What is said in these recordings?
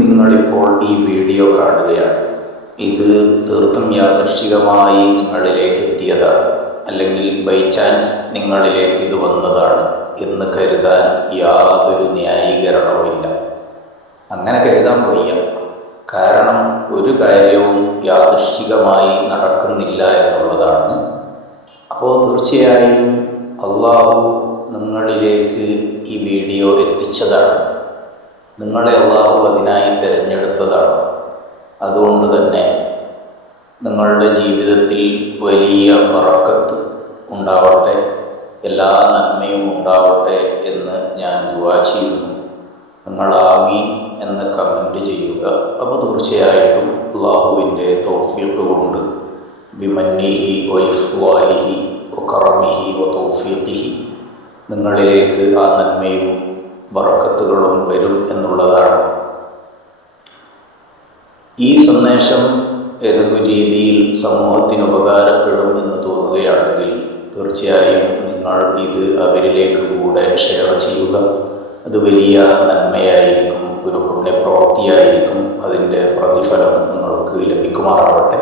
നിങ്ങളിപ്പോൾ ഈ വീഡിയോ കാണുകയാണ്. ഇത് തീർത്തും യാദൃശ്ചികമായി നിങ്ങളിലേക്ക് എത്തിയതാണ്, അല്ലെങ്കിൽ ബൈ ചാൻസ് നിങ്ങളിലേക്ക് ഇത് വന്നതാണ് എന്ന് കരുതാൻ യാതൊരു ന്യായീകരണവുമില്ല. അങ്ങനെ കരുതാൻ വയ്യ. കാരണം ഒരു കാര്യവും യാദൃശ്ചികമായി നടക്കുന്നില്ല എന്നുള്ളതാണ്. അപ്പോൾ തീർച്ചയായും അള്ളാഹു നിങ്ങളിലേക്ക് ഈ വീഡിയോ എത്തിച്ചതാണ്. നിങ്ങളെ അള്ളാഹു അതിനായി തിരഞ്ഞെടുത്തതാണ്. അതുകൊണ്ട് തന്നെ നിങ്ങളുടെ ജീവിതത്തിൽ വലിയ ബറക്കത്ത് ഉണ്ടാവട്ടെ, എല്ലാ നന്മയും ഉണ്ടാവട്ടെ എന്ന് ഞാൻ ദുആ ചെയ്യുന്നു. നിങ്ങൾ ആമീൻ എന്ന് കമൻറ്റ് ചെയ്യുക. അപ്പോൾ തീർച്ചയായിട്ടും അള്ളാഹുവിൻ്റെ തൗഫീഖ് കൊണ്ട് ബിമന്നിഹി വഇഫ്വാലിഹി വകറമിഹി വതൗഫീഖിഹി നിങ്ങളിലേക്ക് ആ നന്മയും ബറക്കത്തുകളും വരും എന്നുള്ളതാണ്. ഈ സന്ദേശം ഏതെങ്കിലും രീതിയിൽ സമൂഹത്തിന് ഉപകാരപ്പെടും എന്ന് തോന്നുകയാണെങ്കിൽ തീർച്ചയായും നിങ്ങൾ ഇത് അവരിലേക്ക് കൂടെ ഷെയർ ചെയ്യുക. അത് വലിയ നന്മയായിരിക്കും, ഒരു പുണ്യപ്രവൃത്തിയായിരിക്കും. അതിൻ്റെ പ്രതിഫലം നിങ്ങൾക്ക് ലഭിക്കുമാറാവട്ടെ.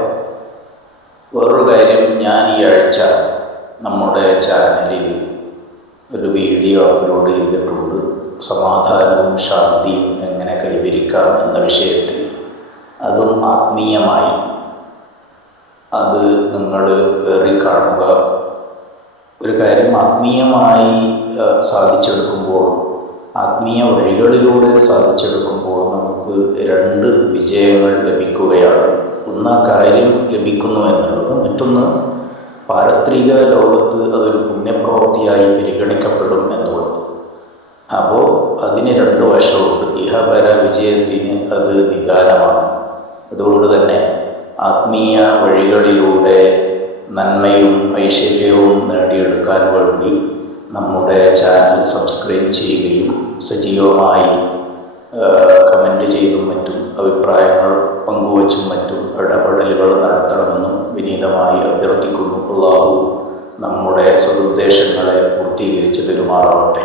വേറൊരു കാര്യം, ഞാൻ ഈ ആഴ്ച നമ്മുടെ ചാനലിൽ ഒരു വീഡിയോ അപ്ലോഡ് ചെയ്തിട്ടുണ്ട്. സമാധാനവും ശാന്തിയും എങ്ങനെ കൈവരിക്കാം എന്ന വിഷയത്തിൽ. അതും ആത്മീയമായി. അത് നിങ്ങൾ കയറി കാണുക. ഒരു കാര്യം ആത്മീയമായി സാധിച്ചെടുക്കുമ്പോൾ, ആത്മീയ വഴികളിലൂടെ സാധിച്ചെടുക്കുമ്പോൾ നമുക്ക് രണ്ട് വിജയങ്ങൾ ലഭിക്കുകയാണ്. ഒന്ന്, ആ കാര്യം ലഭിക്കുന്നു എന്നുള്ളത്. മറ്റൊന്ന്, പാരത്രിക ലോകത്ത് അതൊരു പുണ്യപ്രവൃത്തിയായി പരിഗണിക്കപ്പെടും എന്നുള്ളത്. അപ്പോൾ അതിന് രണ്ട് വശമുണ്ട്. ഇഹപര വിജയത്തിന് അത് നിദാനമാണ്. അതുകൊണ്ട് തന്നെ ആത്മീയ വഴികളിലൂടെ നന്മയും ഐശ്വര്യവും നേടിയെടുക്കാൻ വേണ്ടി നമ്മുടെ ചാനൽ സബ്സ്ക്രൈബ് ചെയ്യുകയും സജീവമായി കമൻറ്റ് ചെയ്തും മറ്റും അഭിപ്രായങ്ങൾ പങ്കുവച്ചും മറ്റും ഇടപെടലുകൾ നടത്തണമെന്നും വിനീതമായി അഭ്യർത്ഥിക്കുന്നു. അല്ലാഹു നമ്മുടെ സദുദ്ദേശങ്ങളെ പൂർത്തീകരിച്ച് തരുമാറാവട്ടെ.